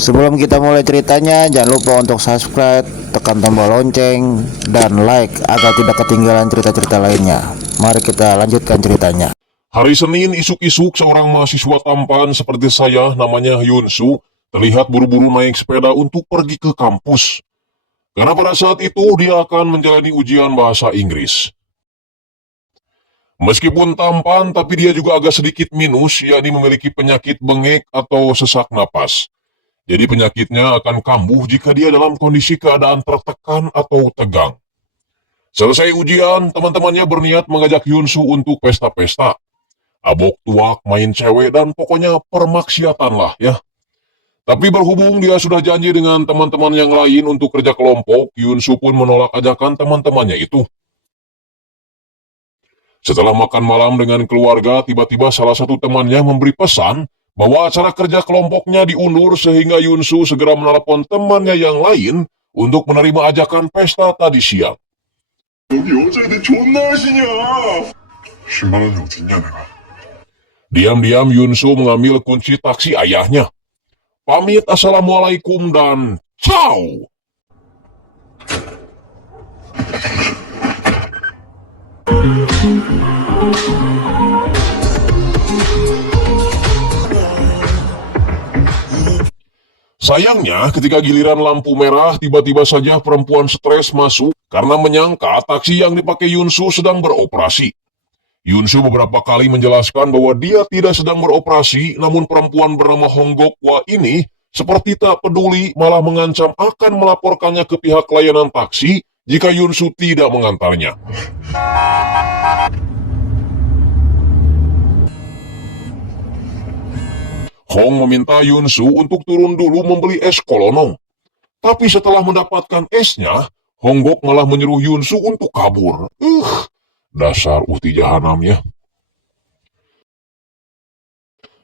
Sebelum kita mulai ceritanya, jangan lupa untuk subscribe, tekan tombol lonceng, dan like agar tidak ketinggalan cerita-cerita lainnya. Mari kita lanjutkan ceritanya. Hari Senin, isuk-isuk seorang mahasiswa tampan seperti saya, namanya Yunsu, terlihat buru-buru naik sepeda untuk pergi ke kampus. Karena pada saat itu dia akan menjalani ujian bahasa Inggris. Meskipun tampan, tapi dia juga agak sedikit minus, yakni memiliki penyakit bengek atau sesak napas. Jadi penyakitnya akan kambuh jika dia dalam kondisi keadaan tertekan atau tegang. Selesai ujian, teman-temannya berniat mengajak Yunsu untuk pesta-pesta. Abok tuak, main cewek, dan pokoknya permaksiatan lah ya. Tapi berhubung dia sudah janji dengan teman-teman yang lain untuk kerja kelompok, Yunsu pun menolak ajakan teman-temannya itu. Setelah makan malam dengan keluarga, tiba-tiba salah satu temannya memberi pesan bahwa acara kerja kelompoknya diundur sehingga Yunsu segera menelepon temannya yang lain untuk menerima ajakan pesta tadi siang. 여기 여자애들 존나 하시냐? 10만 원이 어딨냐 내가? Diam-diam Yunsu mengambil kunci taksi ayahnya. Pamit assalamualaikum dan ciao. Sayangnya, ketika giliran lampu merah, tiba-tiba saja perempuan stres masuk karena menyangka taksi yang dipakai Yunsu sedang beroperasi. Yunsu beberapa kali menjelaskan bahwa dia tidak sedang beroperasi, namun perempuan bernama Honggokwa ini seperti tak peduli, malah mengancam akan melaporkannya ke pihak layanan taksi jika Yunsu tidak mengantarnya. Hong meminta Yunsu untuk turun dulu membeli es kolonong. Tapi setelah mendapatkan esnya, Honggok malah menyuruh Yunsu untuk kabur. Dasar uhti jahanamnya.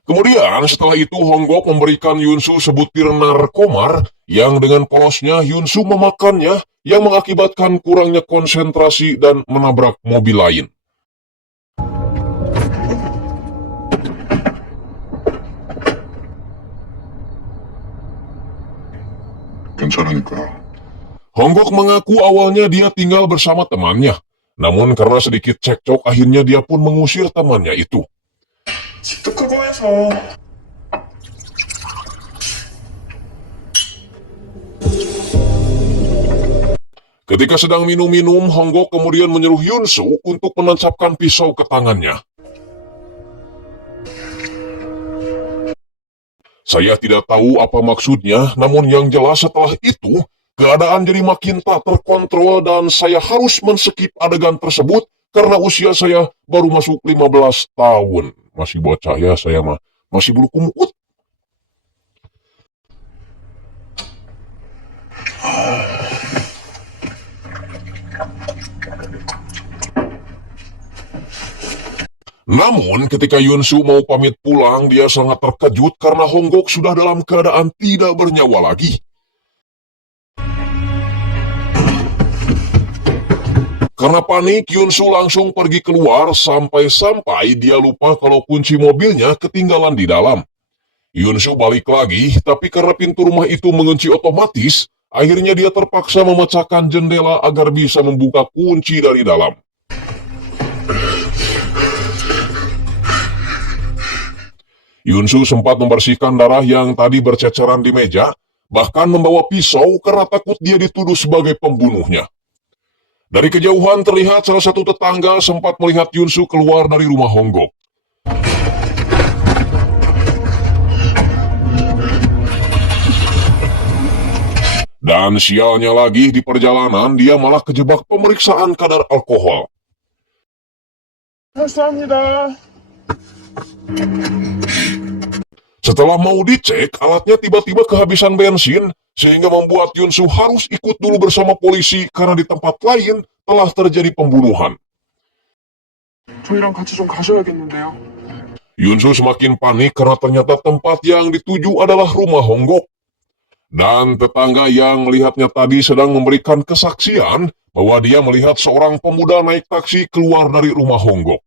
Kemudian setelah itu Honggok memberikan Yunsu sebutir narkomar yang dengan polosnya Yunsu memakannya yang mengakibatkan kurangnya konsentrasi dan menabrak mobil lain. 괜찮으니까. Honggok mengaku awalnya dia tinggal bersama temannya. Namun karena sedikit cekcok akhirnya dia pun mengusir temannya itu. 집도 크고 해서. Ketika sedang minum-minum, Honggok kemudian menyuruh Yunsu untuk menancapkan pisau ke tangannya. Saya tidak tahu apa maksudnya, namun yang jelas setelah itu, keadaan jadi makin tak terkontrol dan saya harus men-skip adegan tersebut karena usia saya baru masuk 15 tahun. Masih bocah ya, saya mah masih bulu kumut. Namun, ketika Yunsu mau pamit pulang, dia sangat terkejut karena Honggok sudah dalam keadaan tidak bernyawa lagi. Karena panik, Yunsu langsung pergi keluar sampai-sampai dia lupa kalau kunci mobilnya ketinggalan di dalam. Yunsu balik lagi, tapi karena pintu rumah itu mengunci otomatis, akhirnya dia terpaksa memecahkan jendela agar bisa membuka kunci dari dalam. Yunsu sempat membersihkan darah yang tadi berceceran di meja, bahkan membawa pisau karena takut dia dituduh sebagai pembunuhnya. Dari kejauhan terlihat salah satu tetangga sempat melihat Yunsu keluar dari rumah Honggok. Dan sialnya lagi di perjalanan dia malah kejebak pemeriksaan kadar alkohol. 감사합니다. Setelah mau dicek, alatnya tiba-tiba kehabisan bensin, sehingga membuat Yunsu harus ikut dulu bersama polisi karena di tempat lain telah terjadi pembunuhan. 저희랑 같이 좀 가셔야겠는데요. Yunsu semakin panik karena ternyata tempat yang dituju adalah rumah Honggok. Dan tetangga yang melihatnya tadi sedang memberikan kesaksian bahwa dia melihat seorang pemuda naik taksi keluar dari rumah Honggok.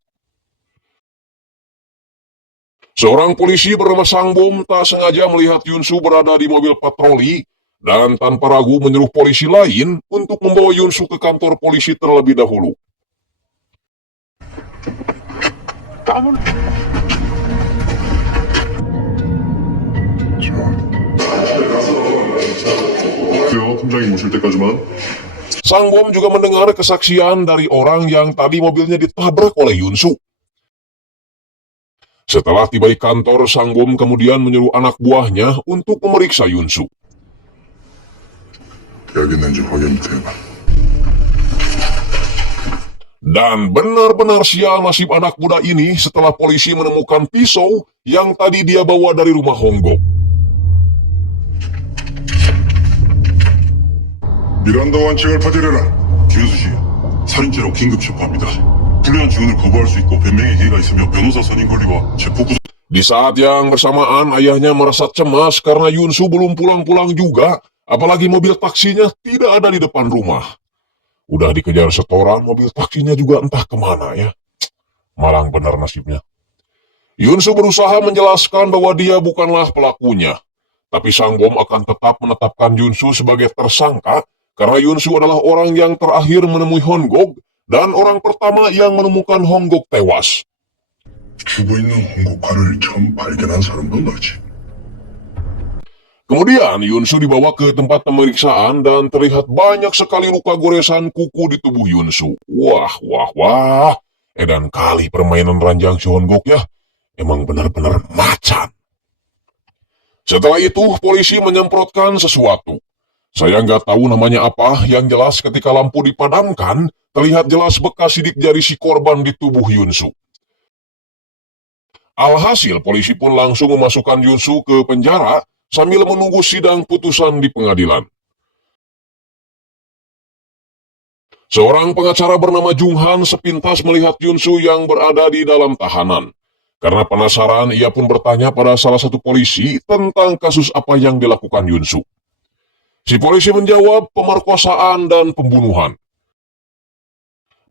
Seorang polisi bernama Sang Bom tak sengaja melihat Yunsu berada di mobil patroli dan tanpa ragu menyuruh polisi lain untuk membawa Yunsu ke kantor polisi terlebih dahulu. 팀장이 오실 때까지만. Sang Bom juga mendengar kesaksian dari orang yang tadi mobilnya ditabrak oleh Yunsu. Setelah tiba di kantor, Sang Bom kemudian menyuruh anak buahnya untuk memeriksa Yunsu. 약 있는지 확인부터 해봐. Dan benar-benar sial nasib anak muda ini setelah polisi menemukan pisau yang tadi dia bawa dari rumah Honggok. 미란다 원칙을 파괴해라. 김현수 씨, 살인죄로 긴급 체포합니다. 불리한 지원을 거부할 수 있고 변명의 기회가 있으며 변호사 선임 권리와 체포 구속. Di saat yang bersamaan, ayahnya merasa cemas karena Yunsu belum pulang-pulang juga, apalagi mobil taksinya tidak ada di depan rumah. Udah dikejar setoran, mobil taksinya juga entah kemana ya. Malang benar nasibnya. Yunsu berusaha menjelaskan bahwa dia bukanlah pelakunya, tapi Sang Bom akan tetap menetapkan Yunsu sebagai tersangka karena Yunsu adalah orang yang terakhir menemui Honggok dan orang pertama yang menemukan Honggok tewas. 죽어 있는 홍고파를 처음 발견한 사람도 너지. Kemudian Yunsu dibawa ke tempat pemeriksaan dan terlihat banyak sekali luka goresan kuku di tubuh Yunsu. Wah. Edan kali permainan ranjang si Honggok ya. Emang benar-benar macan. Setelah itu polisi menyemprotkan sesuatu. Saya nggak tahu namanya apa, yang jelas ketika lampu dipadamkan, terlihat jelas bekas sidik jari si korban di tubuh Yunsu. Alhasil, polisi pun langsung memasukkan Yunsu ke penjara sambil menunggu sidang putusan di pengadilan. Seorang pengacara bernama Jung Han sepintas melihat Yunsu yang berada di dalam tahanan. Karena penasaran, ia pun bertanya pada salah satu polisi tentang kasus apa yang dilakukan Yunsu. Si polisi menjawab pemerkosaan dan pembunuhan.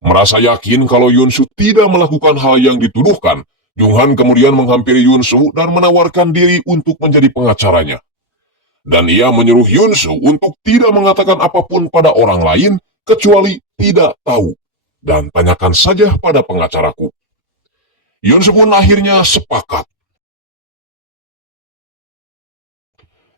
Merasa yakin kalau Yunsu tidak melakukan hal yang dituduhkan, Jung Han kemudian menghampiri Yunsu dan menawarkan diri untuk menjadi pengacaranya. Dan ia menyuruh Yunsu untuk tidak mengatakan apapun pada orang lain kecuali tidak tahu. Dan tanyakan saja pada pengacaraku. Yunsu pun akhirnya sepakat.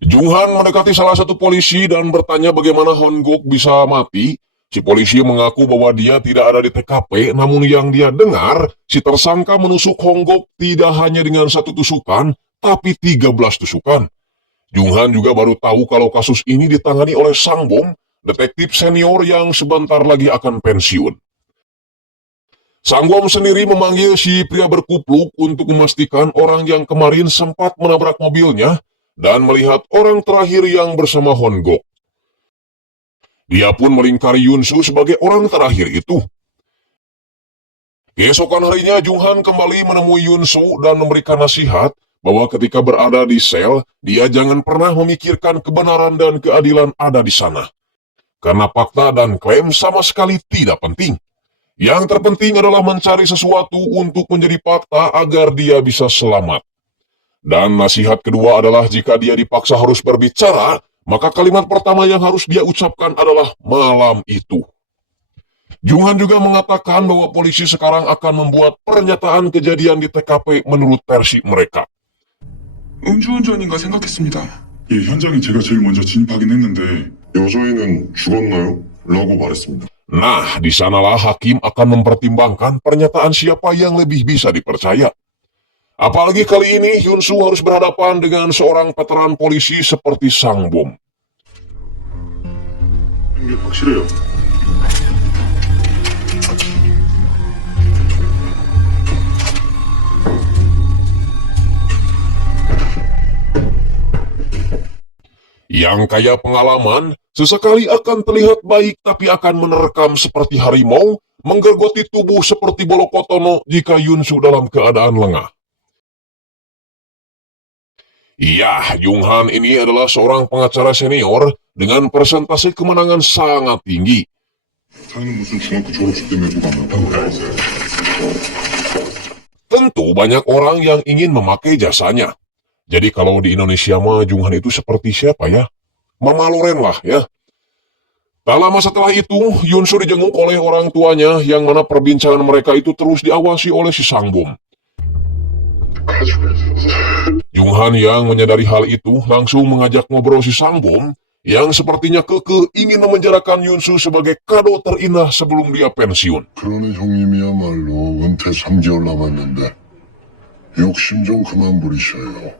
Jung Han mendekati salah satu polisi dan bertanya bagaimana Honggok bisa mati. Si polisi mengaku bahwa dia tidak ada di TKP, namun yang dia dengar, si tersangka menusuk Honggok tidak hanya dengan satu tusukan, tapi 13 tusukan. Jung Han juga baru tahu kalau kasus ini ditangani oleh Sang Bom, detektif senior yang sebentar lagi akan pensiun. Sang Bom sendiri memanggil si pria berkupluk untuk memastikan orang yang kemarin sempat menabrak mobilnya, dan melihat orang terakhir yang bersama Honggok. Dia pun melingkari Yunsu sebagai orang terakhir itu. Keesokan harinya Jung Han kembali menemui Yunsu dan memberikan nasihat bahwa ketika berada di sel, dia jangan pernah memikirkan kebenaran dan keadilan ada di sana. Karena fakta dan klaim sama sekali tidak penting. Yang terpenting adalah mencari sesuatu untuk menjadi fakta agar dia bisa selamat. Dan nasihat kedua adalah jika dia dipaksa harus berbicara, maka kalimat pertama yang harus dia ucapkan adalah malam itu. Jung Han juga mengatakan bahwa polisi sekarang akan membuat pernyataan kejadian di TKP menurut versi mereka. 음주운전인가 생각했습니다. 예, 현장에 제가 제일 먼저 진입하긴 했는데 여자애는 죽었나요? 라고 말했습니다. Nah, di sanalah hakim akan mempertimbangkan pernyataan siapa yang lebih bisa dipercaya. Apalagi kali ini Yunsu harus berhadapan dengan seorang veteran polisi seperti Sang Bom. 이게 확실해요. Yang kaya pengalaman, sesekali akan terlihat baik tapi akan menerkam seperti harimau, menggergoti tubuh seperti Bolokotono jika Yunsu dalam keadaan lengah. Iya, Jung Han ini adalah seorang pengacara senior dengan persentase kemenangan sangat tinggi. 자는 무슨 중학교 졸업식 때문에 누가 안 나타나요? Tentu banyak orang yang ingin memakai jasanya. Jadi kalau di Indonesia mah Junghan itu seperti siapa ya? Mama Loren lah ya. Tak lama setelah itu, Yunsu dijenguk oleh orang tuanya yang mana perbincangan mereka itu terus diawasi oleh si Sangbom. Junghan yang menyadari hal itu langsung mengajak ngobrol si Sangbom yang sepertinya kekeh ingin memenjarakan Yunsu sebagai kado terindah sebelum dia pensiun. 그러는 형님이야말로 은퇴 3개월 남았는데 욕심 좀 그만 부리셔요.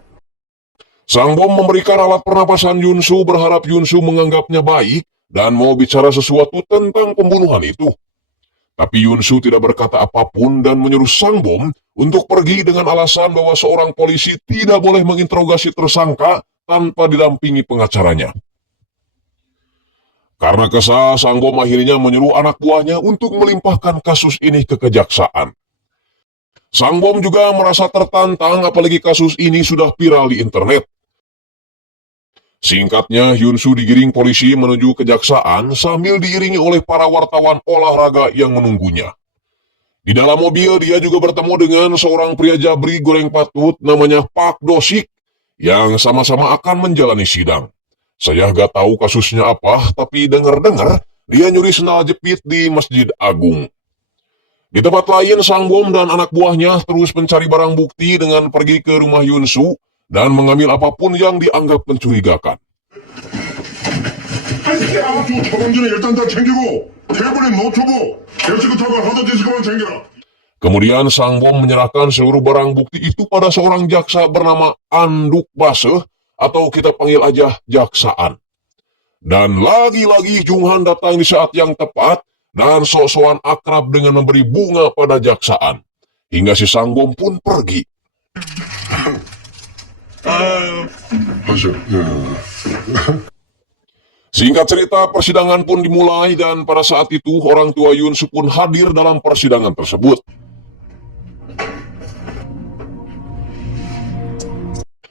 Sangbom memberikan alat pernapasan Yunsu berharap Yunsu menganggapnya baik dan mau bicara sesuatu tentang pembunuhan itu. Tapi Yunsu tidak berkata apapun dan menyuruh Sangbom untuk pergi dengan alasan bahwa seorang polisi tidak boleh menginterogasi tersangka tanpa didampingi pengacaranya. Karena kesal, Sangbom akhirnya menyuruh anak buahnya untuk melimpahkan kasus ini ke kejaksaan. Sangbom juga merasa tertantang apalagi kasus ini sudah viral di internet. Singkatnya, Yunsu digiring polisi menuju kejaksaan sambil diiringi oleh para wartawan olahraga yang menunggunya. Di dalam mobil, dia juga bertemu dengan seorang pria jabri goreng patut namanya Pak Dosik yang sama-sama akan menjalani sidang. Saya gak tahu kasusnya apa, tapi dengar-dengar dia nyuri sendal jepit di Masjid Agung. Di tempat lain, Sangbom dan anak buahnya terus mencari barang bukti dengan pergi ke rumah Yunsu dan mengambil apapun yang dianggap mencurigakan. 처방전은 일단 다 챙기고 태블릿 노트북 데스크탑과 하드디스크만 챙겨라. Kemudian Sangbom menyerahkan seluruh barang bukti itu pada seorang jaksa bernama Anduk Baseh atau kita panggil aja Jaksaan. Dan lagi-lagi Junghan datang di saat yang tepat dan sok-sokan akrab dengan memberi bunga pada Jaksaan. Hingga si Sangbom pun pergi. 하죠. Singkat cerita, persidangan pun dimulai dan pada saat itu orang tua Yunsu pun hadir dalam persidangan tersebut.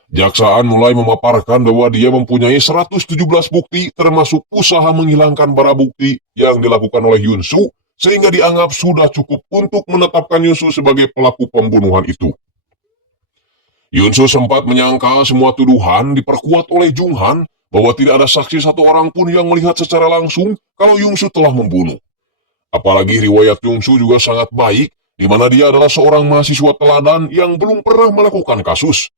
Jaksaan mulai memaparkan bahwa dia mempunyai 117 bukti termasuk usaha menghilangkan barang bukti yang dilakukan oleh Yunsu sehingga dianggap sudah cukup untuk menetapkan Yunsu sebagai pelaku pembunuhan itu. Yunsu sempat menyangka semua tuduhan diperkuat oleh Junghan bahwa tidak ada saksi satu orang pun yang melihat secara langsung kalau Yunsu telah membunuh. Apalagi riwayat Yunsu juga sangat baik, di mana dia adalah seorang mahasiswa teladan yang belum pernah melakukan kasus.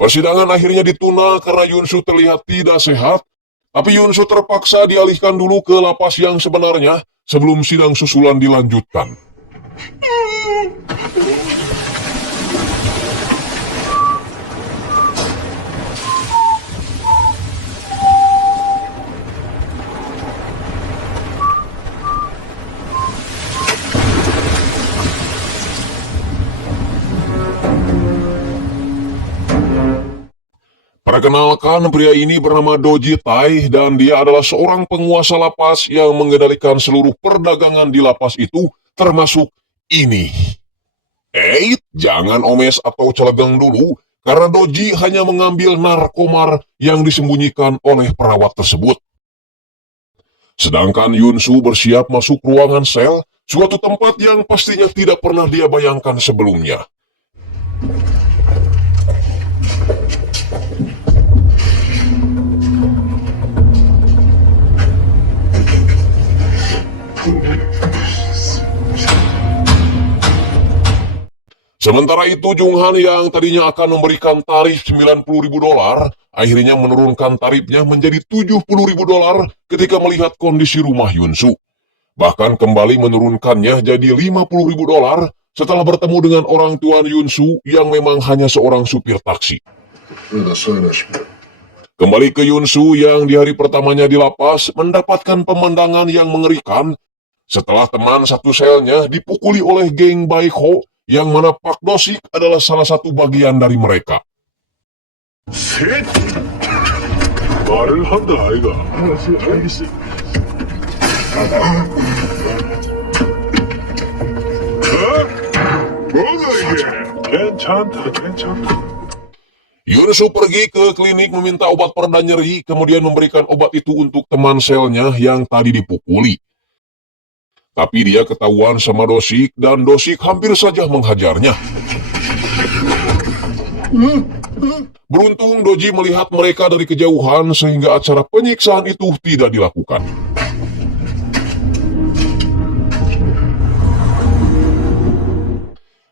Persidangan akhirnya ditunda karena Yunsu terlihat tidak sehat, tapi Yunsu terpaksa dialihkan dulu ke lapas yang sebenarnya sebelum sidang susulan dilanjutkan. Perkenalkan, pria ini bernama Doji Tai dan dia adalah seorang penguasa lapas yang mengendalikan seluruh perdagangan di lapas itu, termasuk ini. Jangan omes atau celegang dulu, karena Doji hanya mengambil narkomar yang disembunyikan oleh perawat tersebut. Sedangkan Yunsu bersiap masuk ruangan sel, suatu tempat yang pastinya tidak pernah dia bayangkan sebelumnya. Sementara itu, Junghan yang tadinya akan memberikan tarif $90.000, akhirnya menurunkan tarifnya menjadi $70.000 ketika melihat kondisi rumah Yunsu. Bahkan kembali menurunkannya jadi $50.000 setelah bertemu dengan orang tua Yunsu yang memang hanya seorang supir taksi. Kembali ke Yunsu yang di hari pertamanya di lapas mendapatkan pemandangan yang mengerikan setelah teman satu selnya dipukuli oleh geng Baikho yang mana Pak Dosik adalah salah satu bagian dari mereka. 셋! 말을 한다 아이가. 알겠어. 뭐가 이게? 괜찮다. Yunsu pergi ke klinik meminta obat pereda nyeri, kemudian memberikan obat itu untuk teman selnya yang tadi dipukuli. Tapi dia ketahuan sama Dosik dan Dosik hampir saja menghajarnya. Beruntung Doji melihat mereka dari kejauhan sehingga acara penyiksaan itu tidak dilakukan.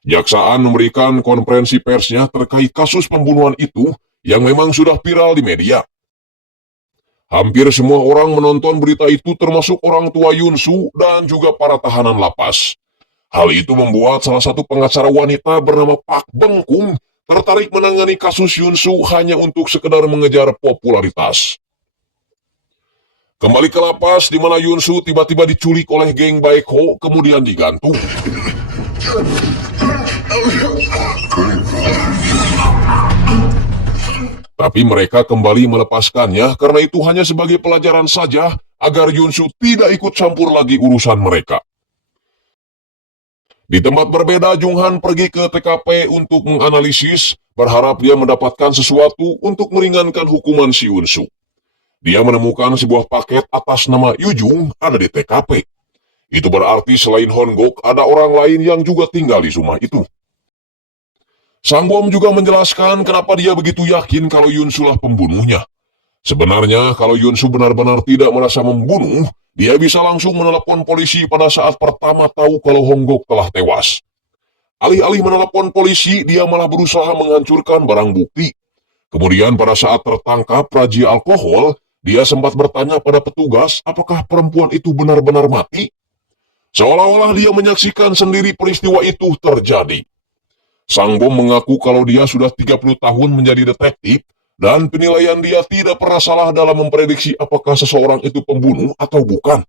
Jaksaan memberikan konferensi persnya terkait kasus pembunuhan itu yang memang sudah viral di media. Hampir semua orang menonton berita itu termasuk orang tua Yunsu dan juga para tahanan lapas. Hal itu membuat salah satu pengacara wanita bernama Pak Bengkung tertarik menangani kasus Yunsu hanya untuk sekedar mengejar popularitas. Kembali ke lapas di mana Yunsu tiba-tiba diculik oleh geng Baekho kemudian digantung. Tapi mereka kembali melepaskannya karena itu hanya sebagai pelajaran saja agar Yunsu tidak ikut campur lagi urusan mereka. Di tempat berbeda, Junghan pergi ke TKP untuk menganalisis, berharap dia mendapatkan sesuatu untuk meringankan hukuman si Yunsu. Dia menemukan sebuah paket atas nama Yujung ada di TKP. Itu berarti selain Hongok, ada orang lain yang juga tinggal di rumah itu. Sang Bom juga menjelaskan kenapa dia begitu yakin kalau Yunsu lah pembunuhnya. Sebenarnya kalau Yunsu benar-benar tidak merasa membunuh, dia bisa langsung menelepon polisi pada saat pertama tahu kalau Hongok telah tewas. Alih-alih menelepon polisi, dia malah berusaha menghancurkan barang bukti. Kemudian pada saat tertangkap razia alkohol, dia sempat bertanya pada petugas apakah perempuan itu benar-benar mati. Seolah-olah dia menyaksikan sendiri peristiwa itu terjadi. Sang Bom mengaku kalau dia sudah 30 tahun menjadi detektif dan penilaian dia tidak pernah salah dalam memprediksi apakah seseorang itu pembunuh atau bukan.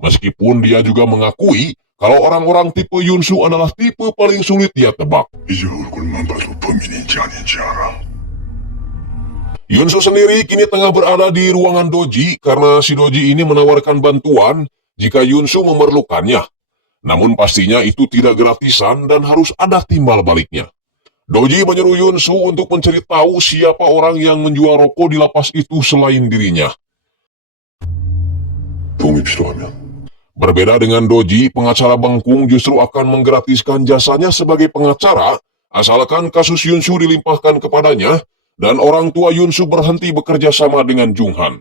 Meskipun dia juga mengakui kalau orang-orang tipe Yunsu adalah tipe paling sulit dia tebak. 이제 얼굴만 봐도 범인인지 아닌지 알아. Yunsu sendiri kini tengah berada di ruangan Doji karena si Doji ini menawarkan bantuan jika Yunsu memerlukannya. Namun pastinya itu tidak gratisan dan harus ada timbal baliknya. Doji menyuruh Yunsu untuk mencari tahu siapa orang yang menjual rokok di lapas itu selain dirinya. 도움이 필요하면 Berbeda dengan Doji, pengacara Bengkung justru akan menggratiskan jasanya sebagai pengacara asalkan kasus Yunsu dilimpahkan kepadanya dan orang tua Yunsu berhenti bekerja sama dengan Junghan.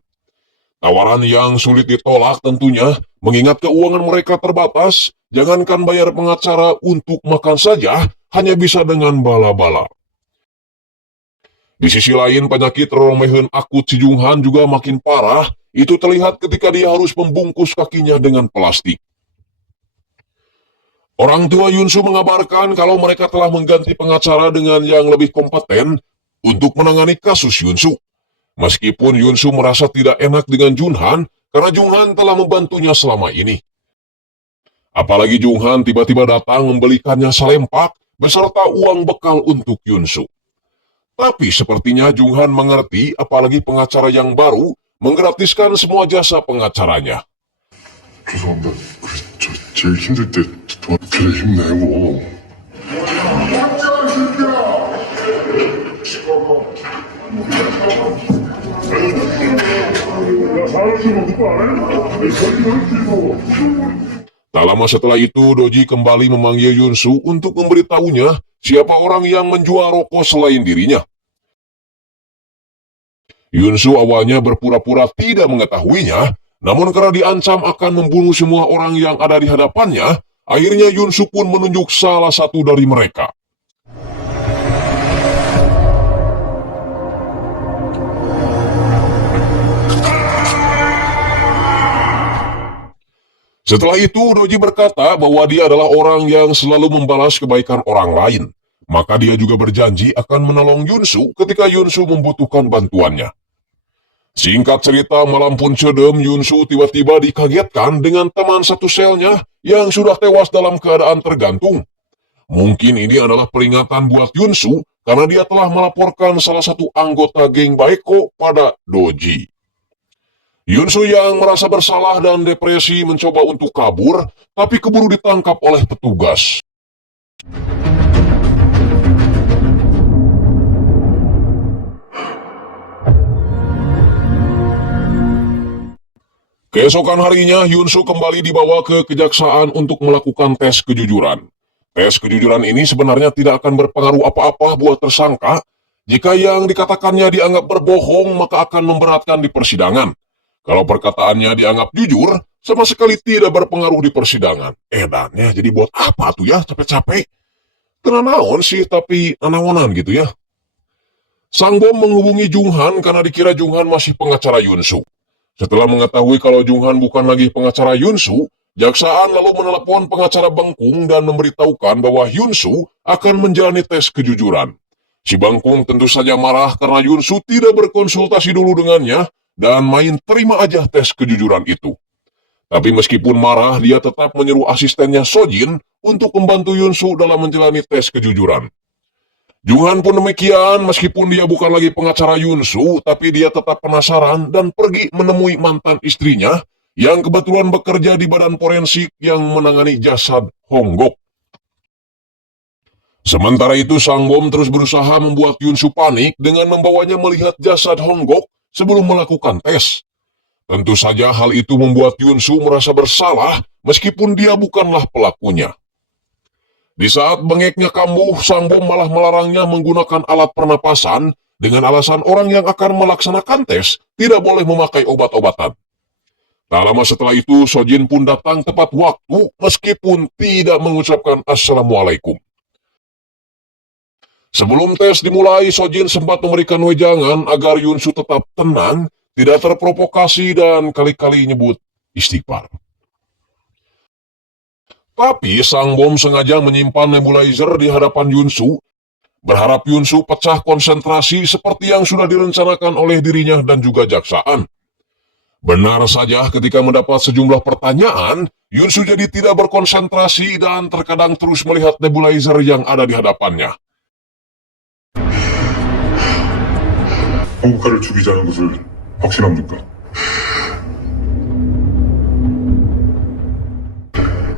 Tawaran yang sulit ditolak tentunya, mengingat keuangan mereka terbatas, jangankan bayar pengacara untuk makan saja, hanya bisa dengan bala-bala. Di sisi lain, penyakit romehan akut si Junghan juga makin parah, itu terlihat ketika dia harus membungkus kakinya dengan plastik. Orang tua Yunsu mengabarkan kalau mereka telah mengganti pengacara dengan yang lebih kompeten untuk menangani kasus Yunsu. Meskipun Yunsu merasa tidak enak dengan Junghan karena Junghan telah membantunya selama ini. Apalagi Junghan tiba-tiba datang membelikannya selempak beserta uang bekal untuk Yunsu. Tapi sepertinya Junghan mengerti apalagi pengacara yang baru menggratiskan semua jasa pengacaranya. 죄송합니다. 저 제일 힘들 때 그래 힘내고. Tak lama setelah itu, Doji kembali memanggil Yunsu untuk memberitahunya siapa orang yang menjual rokok selain dirinya. Yunsu awalnya berpura-pura tidak mengetahuinya, namun karena diancam akan membunuh semua orang yang ada di hadapannya, akhirnya Yunsu pun menunjuk salah satu dari mereka. Setelah itu, Doji berkata bahwa dia adalah orang yang selalu membalas kebaikan orang lain. Maka dia juga berjanji akan menolong Yunsu ketika Yunsu membutuhkan bantuannya. Singkat cerita, malam pun cedem, Yunsu tiba-tiba dikagetkan dengan teman satu selnya yang sudah tewas dalam keadaan tergantung. Mungkin ini adalah peringatan buat Yunsu karena dia telah melaporkan salah satu anggota geng Baekho pada Doji. Yunsu yang merasa bersalah dan depresi mencoba untuk kabur, tapi keburu ditangkap oleh petugas. Keesokan harinya, Yunsu kembali dibawa ke kejaksaan untuk melakukan tes kejujuran. Tes kejujuran ini sebenarnya tidak akan berpengaruh apa-apa buat tersangka. Jika yang dikatakannya dianggap berbohong, maka akan memberatkan di persidangan. Kalau perkataannya dianggap jujur, sama sekali tidak berpengaruh di persidangan. Edannya, jadi buat apa tuh ya, capek-capek? Tenanawan sih, tapi nanawanan gitu ya. Sang bom menghubungi Junghan karena dikira Junghan masih pengacara Yunsu. Setelah mengetahui kalau Junghan bukan lagi pengacara Yunsu, jaksaan lalu menelepon pengacara Bengkung dan memberitahukan bahwa Yunsu akan menjalani tes kejujuran. Si Bengkung tentu saja marah karena Yunsu tidak berkonsultasi dulu dengannya dan main terima aja tes kejujuran itu. Tapi meskipun marah, dia tetap menyuruh asistennya Sojin untuk membantu Yunsu dalam menjalani tes kejujuran. Junghan pun demikian, meskipun dia bukan lagi pengacara Yunsu, tapi dia tetap penasaran dan pergi menemui mantan istrinya yang kebetulan bekerja di badan forensik yang menangani jasad Honggok. Sementara itu, Sang Bom terus berusaha membuat Yunsu panik dengan membawanya melihat jasad Honggok sebelum melakukan tes. Tentu saja hal itu membuat Yunsu merasa bersalah meskipun dia bukanlah pelakunya. Di saat bengeknya kambuh, Sang Bom malah melarangnya menggunakan alat pernapasan dengan alasan orang yang akan melaksanakan tes tidak boleh memakai obat-obatan. Tak lama setelah itu, Sojin pun datang tepat waktu meskipun tidak mengucapkan Assalamualaikum. Sebelum tes dimulai, Sojin sempat memberikan wejangan agar Yunsu tetap tenang, tidak terprovokasi dan kali-kali nyebut istighfar. Tapi Sang Bom sengaja menyimpan nebulizer di hadapan Yunsu, berharap Yunsu pecah konsentrasi seperti yang sudah direncanakan oleh dirinya dan juga jaksaan. Benar saja ketika mendapat sejumlah pertanyaan, Yunsu jadi tidak berkonsentrasi dan terkadang terus melihat nebulizer yang ada di hadapannya. 한국화를 죽이자는 것을 확신합니까?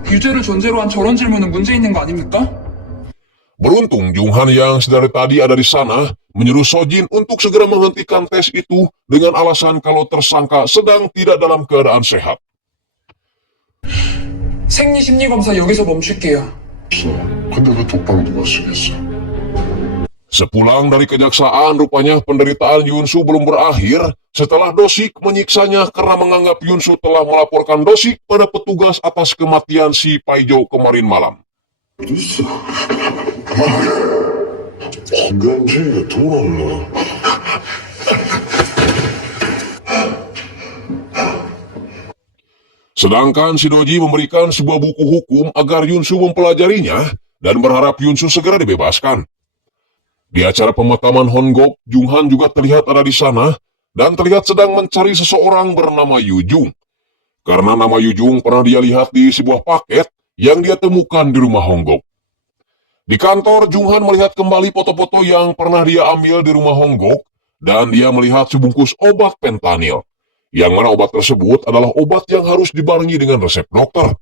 유죄를 전제로 한 저런 질문은 문제 있는 거 아닙니까? Beruntung Junghan yang sedari tadi ada di sana menyuruh Sojin untuk segera menghentikan tes itu dengan alasan kalau tersangka sedang tidak dalam keadaan sehat. 생리심리검사 여기서 멈출게요. 없어. 근데 왜 독방을 누가 쓰겠어? Sepulang dari kejaksaan, rupanya penderitaan Yunsu belum berakhir setelah Dosik menyiksanya karena menganggap Yunsu telah melaporkan Dosik pada petugas atas kematian si Paijo kemarin malam. 어딨어? 그만하게. 건강주의가 돌아올라. Sedangkan si Doji memberikan sebuah buku hukum agar Yunsu mempelajarinya dan berharap Yunsu segera dibebaskan. Di acara pemakaman Honggok, Junghan juga terlihat ada di sana dan terlihat sedang mencari seseorang bernama Yujung. Karena nama Yujung pernah dia lihat di sebuah paket yang dia temukan di rumah Honggok. Di kantor, Junghan melihat kembali foto-foto yang pernah dia ambil di rumah Honggok dan dia melihat sebungkus obat pentanil. Yang mana obat tersebut adalah obat yang harus dibarengi dengan resep dokter.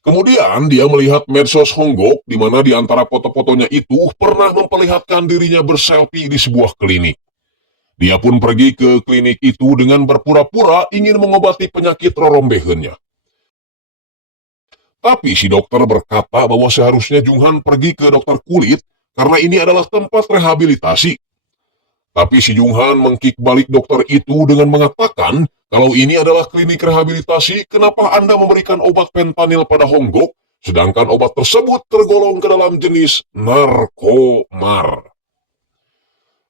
Kemudian dia melihat medsos Honggok di mana di antara foto-fotonya itu pernah memperlihatkan dirinya berselfie di sebuah klinik. Dia pun pergi ke klinik itu dengan berpura-pura ingin mengobati penyakit rorombehennya. Tapi si dokter berkata bahwa seharusnya Junghan pergi ke dokter kulit karena ini adalah tempat rehabilitasi. Tapi si Junghan mengkick balik dokter itu dengan mengatakan kalau ini adalah klinik rehabilitasi, kenapa Anda memberikan obat pentanil pada Honggok, sedangkan obat tersebut tergolong ke dalam jenis narkomar.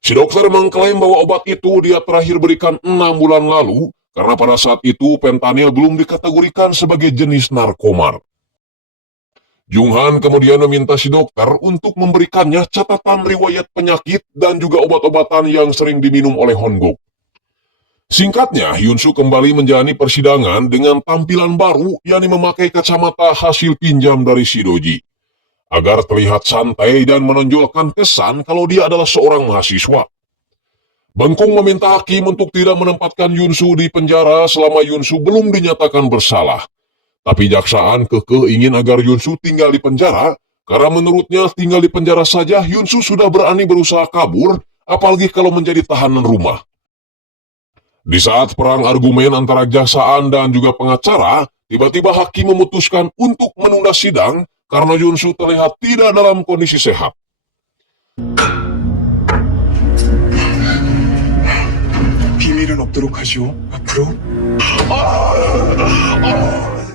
Si dokter mengklaim bahwa obat itu dia terakhir berikan 6 bulan lalu, karena pada saat itu pentanil belum dikategorikan sebagai jenis narkomar. Junghan kemudian meminta si dokter untuk memberikannya catatan riwayat penyakit dan juga obat-obatan yang sering diminum oleh Honggok. Singkatnya, Yunsu kembali menjalani persidangan dengan tampilan baru, yakni memakai kacamata hasil pinjam dari si Doji, agar terlihat santai dan menonjolkan kesan kalau dia adalah seorang mahasiswa. Bengkung meminta hakim untuk tidak menempatkan Yunsu di penjara selama Yunsu belum dinyatakan bersalah. Tapi jaksaan kekeh ingin agar Yunsu tinggal di penjara, karena menurutnya tinggal di penjara saja Yunsu sudah berani berusaha kabur, apalagi kalau menjadi tahanan rumah. Di saat perang argumen antara jaksaan dan juga pengacara, tiba-tiba hakim memutuskan untuk menunda sidang karena Yunsu terlihat tidak dalam kondisi sehat. 비밀은 없도록 하시오. 앞으로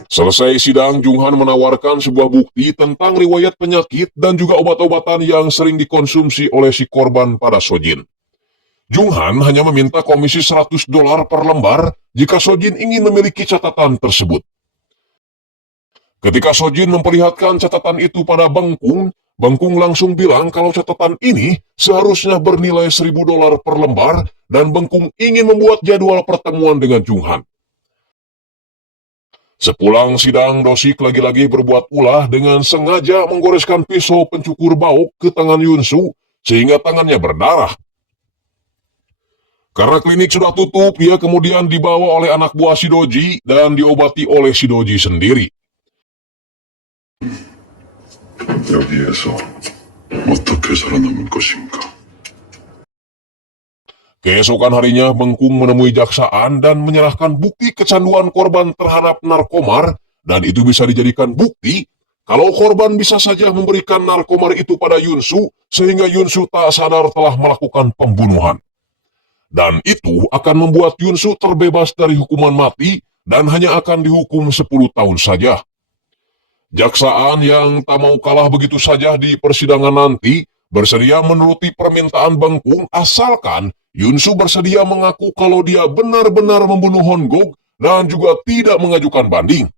Selesai sidang, Junghan menawarkan sebuah bukti tentang riwayat penyakit dan juga obat-obatan yang sering dikonsumsi oleh si korban pada Sojin. Junghan hanya meminta komisi $100 per lembar jika Sojin ingin memiliki catatan tersebut. Ketika Sojin memperlihatkan catatan itu pada Bengkung, Bengkung langsung bilang kalau catatan ini seharusnya bernilai $1.000 per lembar dan Bengkung ingin membuat jadwal pertemuan dengan Junghan. Sepulang sidang, Dosik lagi-lagi berbuat ulah dengan sengaja menggoreskan pisau pencukur bauk ke tangan Yunsu sehingga tangannya berdarah. Karena klinik sudah tutup, ia kemudian dibawa oleh anak buah Shidoji dan diobati oleh Shidoji sendiri. 여기에서 어떻게 살아남을 것인가? Keesokan harinya, Bengkung menemui jaksaan dan menyerahkan bukti kecanduan korban terhadap narkomar, dan itu bisa dijadikan bukti kalau korban bisa saja memberikan narkomar itu pada Yunsu, sehingga Yunsu tak sadar telah melakukan pembunuhan. Dan itu akan membuat Yunsu terbebas dari hukuman mati dan hanya akan dihukum 10 tahun saja. Jaksaan yang tak mau kalah begitu saja di persidangan nanti bersedia menuruti permintaan Bengkung asalkan Yunsu bersedia mengaku kalau dia benar-benar membunuh Hongok dan juga tidak mengajukan banding.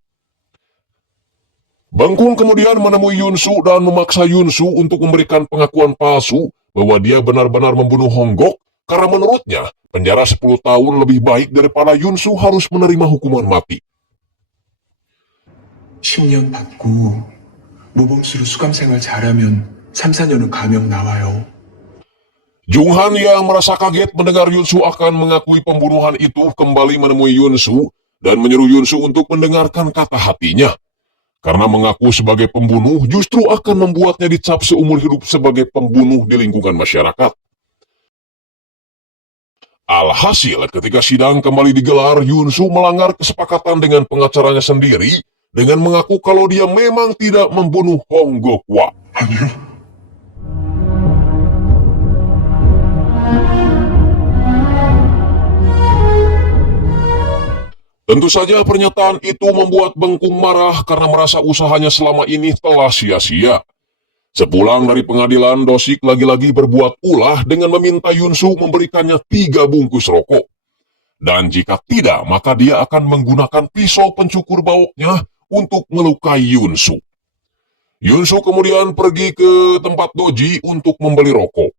Bengkung kemudian menemui Yunsu dan memaksa Yunsu untuk memberikan pengakuan palsu bahwa dia benar-benar membunuh Hongok karena menurutnya penjara 10 tahun lebih baik daripada Yunsu harus menerima hukuman mati. 10년 받고 모범수로 수감생활 잘하면 3, 4년은 감형 나와요. Junghan yang merasa kaget mendengar Yunsu akan mengakui pembunuhan itu kembali menemui Yunsu dan menyuruh Yunsu untuk mendengarkan kata hatinya. Karena mengaku sebagai pembunuh justru akan membuatnya dicap seumur hidup sebagai pembunuh di lingkungan masyarakat. Alhasil, ketika sidang kembali digelar, Yunsu melanggar kesepakatan dengan pengacaranya sendiri dengan mengaku kalau dia memang tidak membunuh Honggokwa. 아니요. Tentu saja pernyataan itu membuat Bengkung marah karena merasa usahanya selama ini telah sia-sia. Sepulang dari pengadilan, Dosik lagi-lagi berbuat ulah dengan meminta Yunsu memberikannya 3 bungkus rokok. Dan jika tidak, maka dia akan menggunakan pisau pencukur bauknya untuk melukai Yunsu. Yunsu kemudian pergi ke tempat doji untuk membeli rokok.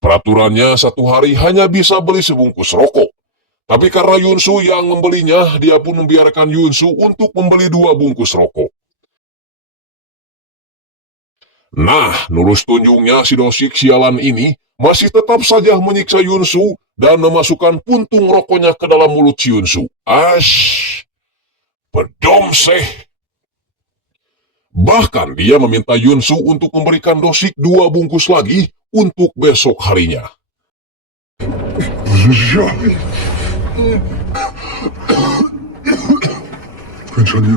Peraturannya 1 hari hanya bisa beli sebungkus rokok. Tapi karena Yunsu yang membelinya, dia pun membiarkan Yunsu untuk membeli 2 bungkus rokok. Nah, nurus tunjungnya si Dosik sialan ini masih tetap saja menyiksa Yunsu dan memasukkan puntung rokoknya ke dalam mulut si Yunsu. Ash, pedomseh. Bahkan dia meminta Yunsu untuk memberikan Dosik 2 bungkus lagi untuk besok harinya. 무슨 짓이야? 괜찮냐?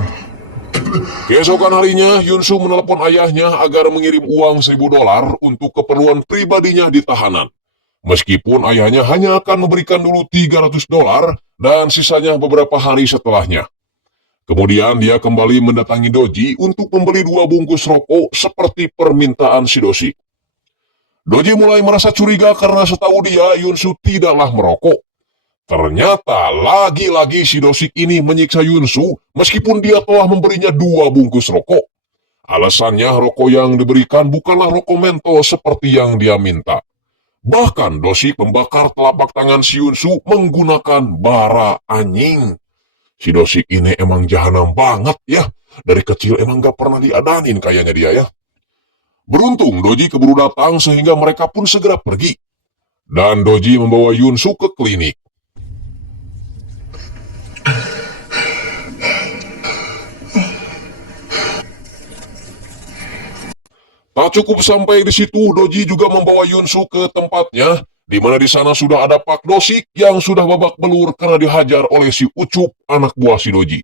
Keesokan harinya, Yunsu menelepon ayahnya agar mengirim uang $1.000 untuk keperluan pribadinya di tahanan. Meskipun ayahnya hanya akan memberikan dulu $300 dan sisanya beberapa hari setelahnya. Kemudian dia kembali mendatangi Doji untuk membeli 2 bungkus rokok seperti permintaan si Dosik. Doji mulai merasa curiga karena setahu dia Yunsu tidaklah merokok. Ternyata lagi-lagi si Dosik ini menyiksa Yunsu meskipun dia telah memberinya 2 bungkus rokok. Alasannya rokok yang diberikan bukanlah rokok mentol seperti yang dia minta. Bahkan Dosik membakar telapak tangan si Yunsu menggunakan bara anjing. Si Dosik ini emang jahanam banget ya. Dari kecil emang gak pernah diadanin kayaknya dia ya. Beruntung Doji keburu datang sehingga mereka pun segera pergi. Dan Doji membawa Yunsu ke klinik. Tak cukup sampai di situ, Doji juga membawa Yunsu ke tempatnya di mana di sana sudah ada Pak Dosik yang sudah babak belur karena dihajar oleh si Ucup, anak buah si Doji.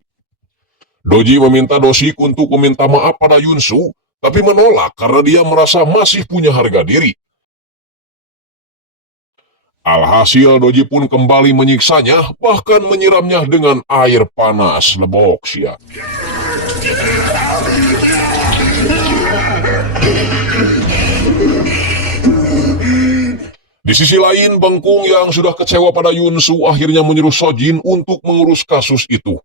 Doji meminta Dosik untuk meminta maaf pada Yunsu, tapi menolak karena dia merasa masih punya harga diri. Alhasil Doji pun kembali menyiksanya, bahkan menyiramnya dengan air panas lebok sia. Di sisi lain, Bengkung yang sudah kecewa pada Yunsu akhirnya menyuruh Sojin untuk mengurus kasus itu.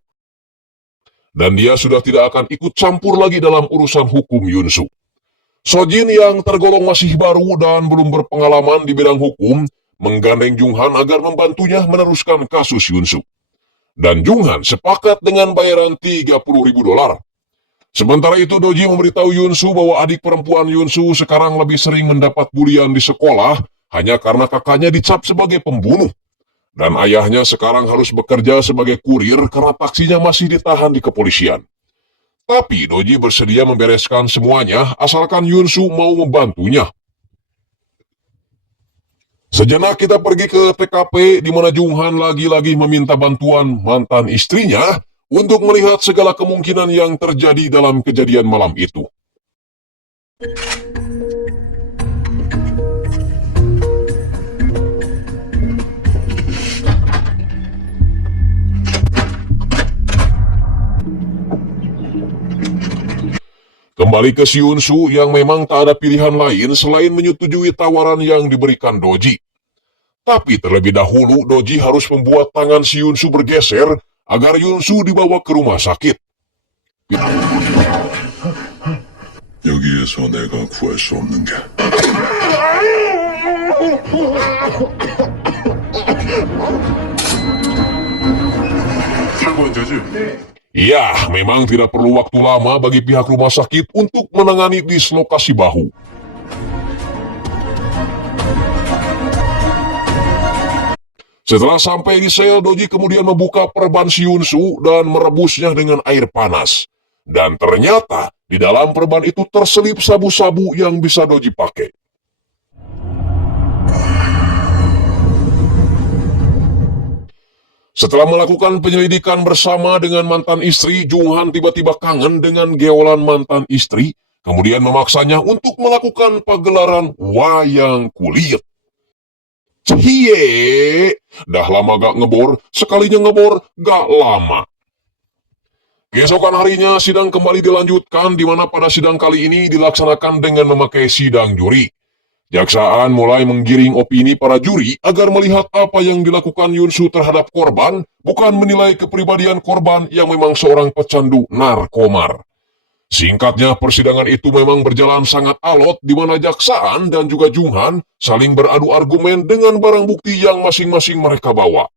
Dan dia sudah tidak akan ikut campur lagi dalam urusan hukum Yunsu. Sojin yang tergolong masih baru dan belum berpengalaman di bidang hukum, menggandeng Junghan agar membantunya meneruskan kasus Yunsu. Dan Junghan sepakat dengan bayaran $30.000. Sementara itu Doji memberitahu Yunsu bahwa adik perempuan Yunsu sekarang lebih sering mendapat bulian di sekolah hanya karena kakaknya dicap sebagai pembunuh. Dan ayahnya sekarang harus bekerja sebagai kurir karena taksinya masih ditahan di kepolisian. Tapi Doji bersedia membereskan semuanya asalkan Yunsu mau membantunya. Sejenak kita pergi ke TKP di mana Junghan lagi-lagi meminta bantuan mantan istrinya untuk melihat segala kemungkinan yang terjadi dalam kejadian malam itu. Kembali ke si Yunsu yang memang tak ada pilihan lain selain menyetujui tawaran yang diberikan Doji. Tapi terlebih dahulu Doji harus membuat tangan si Yunsu bergeser agar Yunsu dibawa ke rumah sakit. 여기에서 내가 구할 수 없는 게 탈구원자지? Ya, memang tidak perlu waktu lama bagi pihak rumah sakit untuk menangani dislokasi bahu. Setelah sampai di sel, Doji kemudian membuka perban si Yunsu dan merebusnya dengan air panas. Dan ternyata di dalam perban itu terselip sabu-sabu yang bisa Doji pakai. Setelah melakukan penyelidikan bersama dengan mantan istri, Junghan tiba-tiba kangen dengan geolan mantan istri, kemudian memaksanya untuk melakukan pagelaran wayang kulit. Cie, dah lama gak ngebor, sekalinya ngebor gak lama. Keesokan harinya sidang kembali dilanjutkan, di mana pada sidang kali ini dilaksanakan dengan memakai sidang juri. Jaksaan mulai menggiring opini para juri agar melihat apa yang dilakukan Yunsu terhadap korban, bukan menilai kepribadian korban yang memang seorang pecandu narkomar. Singkatnya, persidangan itu memang berjalan sangat alot di mana Jaksaan dan juga Junghan saling beradu argumen dengan barang bukti yang masing-masing mereka bawa.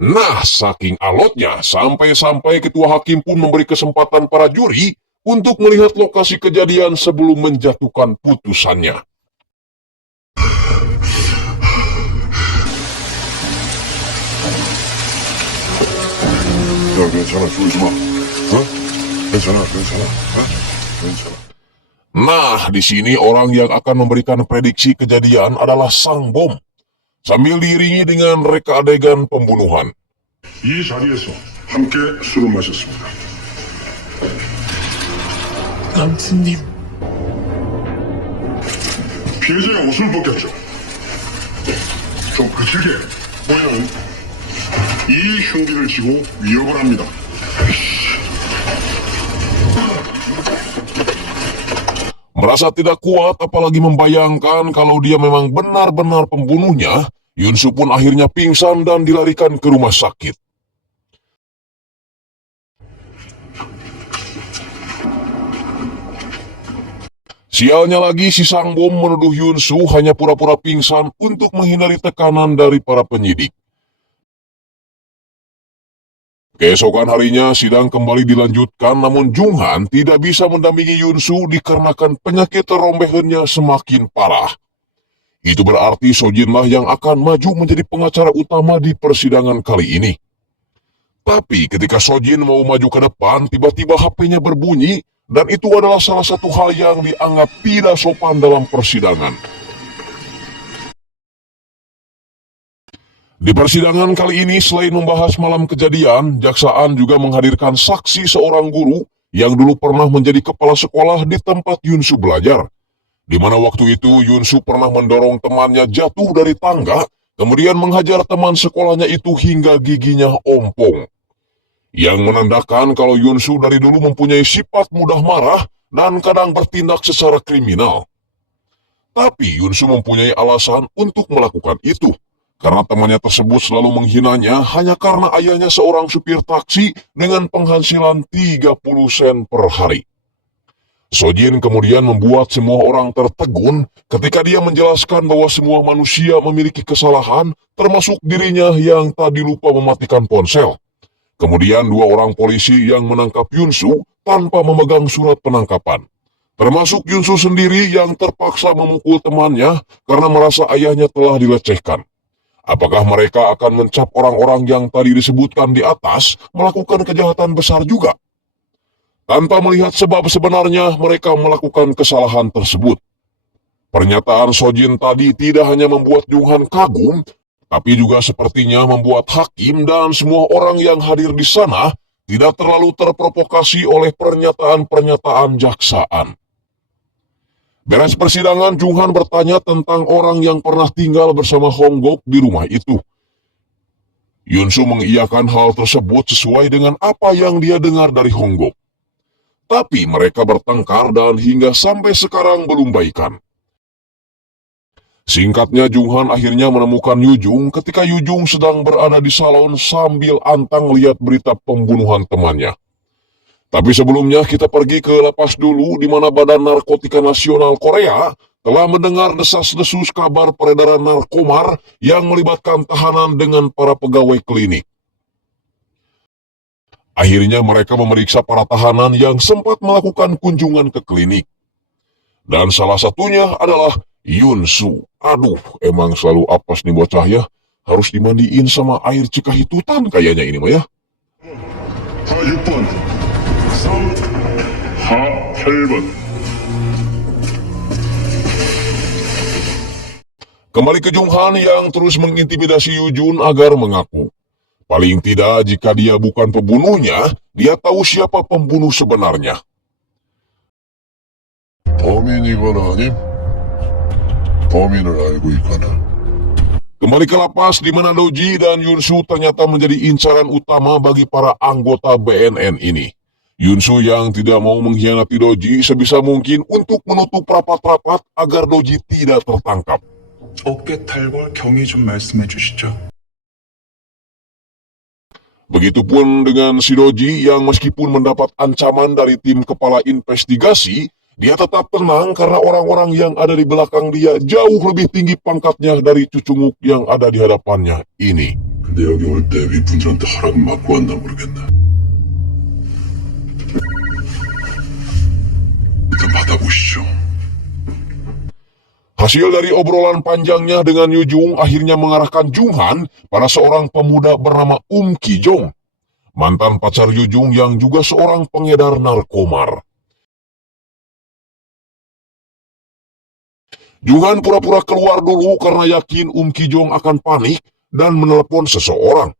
Nah, saking alotnya, sampai-sampai ketua hakim pun memberi kesempatan para juri untuk melihat lokasi kejadian sebelum menjatuhkan putusannya. 야, 괜찮아, 죽지 마. 어? 괜찮아. 괜찮아. Nah, di sini orang yang akan memberikan prediksi kejadian adalah Sang Bom, sambil diiringi dengan reka adegan pembunuhan. 이 자리에서 함께 술을 마셨습니다. 남친님. 피해자의 옷을 벗겼죠. 좀 거칠게. 뭐냐면 이 흉기를 쥐고 위협을 합니다. Merasa tidak kuat apalagi membayangkan kalau dia memang benar-benar pembunuhnya, Yunsu pun akhirnya pingsan dan dilarikan ke rumah sakit. Sialnya lagi, si Sang Bom menuduh Yunsu hanya pura-pura pingsan untuk menghindari tekanan dari para penyidik. Keesokan harinya, sidang kembali dilanjutkan, namun Junghan tidak bisa mendampingi Yunsu dikarenakan penyakit terombehannya semakin parah. Itu berarti Sojinlah yang akan maju menjadi pengacara utama di persidangan kali ini. Tapi ketika Sojin mau maju ke depan, tiba-tiba HP-nya berbunyi, dan itu adalah salah satu hal yang dianggap tidak sopan dalam persidangan. Di persidangan kali ini, selain membahas malam kejadian, jaksaan juga menghadirkan saksi seorang guru yang dulu pernah menjadi kepala sekolah di tempat Yunsu belajar. Di mana waktu itu Yunsu pernah mendorong temannya jatuh dari tangga, kemudian menghajar teman sekolahnya itu hingga giginya ompong. Yang menandakan kalau Yunsu dari dulu mempunyai sifat mudah marah dan kadang bertindak secara kriminal. Tapi Yunsu mempunyai alasan untuk melakukan itu. Karena temannya tersebut selalu menghinanya hanya karena ayahnya seorang supir taksi dengan penghasilan 30 sen per hari. Sojin kemudian membuat semua orang tertegun ketika dia menjelaskan bahwa semua manusia memiliki kesalahan, termasuk dirinya yang tadi lupa mematikan ponsel. Kemudian dua orang polisi yang menangkap Yunsu tanpa memegang surat penangkapan. Termasuk Yunsu sendiri yang terpaksa memukul temannya karena merasa ayahnya telah dilecehkan. Apakah mereka akan mencap orang-orang yang tadi disebutkan di atas melakukan kejahatan besar juga? Tanpa melihat sebab sebenarnya mereka melakukan kesalahan tersebut. Pernyataan Sojin tadi tidak hanya membuat Junghan kagum, tapi juga sepertinya membuat hakim dan semua orang yang hadir di sana tidak terlalu terprovokasi oleh pernyataan-pernyataan jaksaan. Beres persidangan, Junghan bertanya tentang orang yang pernah tinggal bersama Honggok di rumah itu. Yunsu mengiyakan hal tersebut sesuai dengan apa yang dia dengar dari Honggok. Tapi mereka bertengkar dan hingga sampai sekarang belum baikan. Singkatnya, Junghan akhirnya menemukan Yujung ketika Yujung sedang berada di salon sambil antang lihat berita pembunuhan temannya. Tapi sebelumnya kita pergi ke lapas dulu di mana Badan Narkotika Nasional Korea telah mendengar desas-desus kabar peredaran narkomar yang melibatkan tahanan dengan para pegawai klinik. Akhirnya mereka memeriksa para tahanan yang sempat melakukan kunjungan ke klinik. Dan salah satunya adalah Yunsu. Aduh, emang selalu apes nih bocah ya. Harus dimandiin sama air cikahitutan kayaknya ini mah ya. 하 6번, 3, 하 8번. Kembali ke Junghan yang terus mengintimidasi Yujun agar mengaku. Paling tidak jika dia bukan pembunuhnya, dia tahu siapa pembunuh sebenarnya. 범인이거나 아님 범인을 알고 있거나. Kembali ke lapas di mana Doji dan Yunsu ternyata menjadi incaran utama bagi para anggota BNN ini. Yunsu yang tidak mau mengkhianati Doji sebisa mungkin untuk menutup rapat-rapat agar Doji tidak tertangkap. 어깨 탈골 경위 좀 말씀해 주시죠. Begitupun dengan si Doji yang meskipun mendapat ancaman dari tim kepala investigasi, dia tetap tenang karena orang-orang yang ada di belakang dia jauh lebih tinggi pangkatnya dari cucunguk yang ada di hadapannya ini. 근데 여기 올 때 윗분들한테 허락 받고 왔나 모르겠네. 일단 받아보시죠. Hasil dari obrolan panjangnya dengan Yujung akhirnya mengarahkan Junghan pada seorang pemuda bernama Ki-jong, mantan pacar Yujung yang juga seorang pengedar narkomar. Junghan pura-pura keluar dulu karena yakin Ki-jong akan panik dan menelepon seseorang.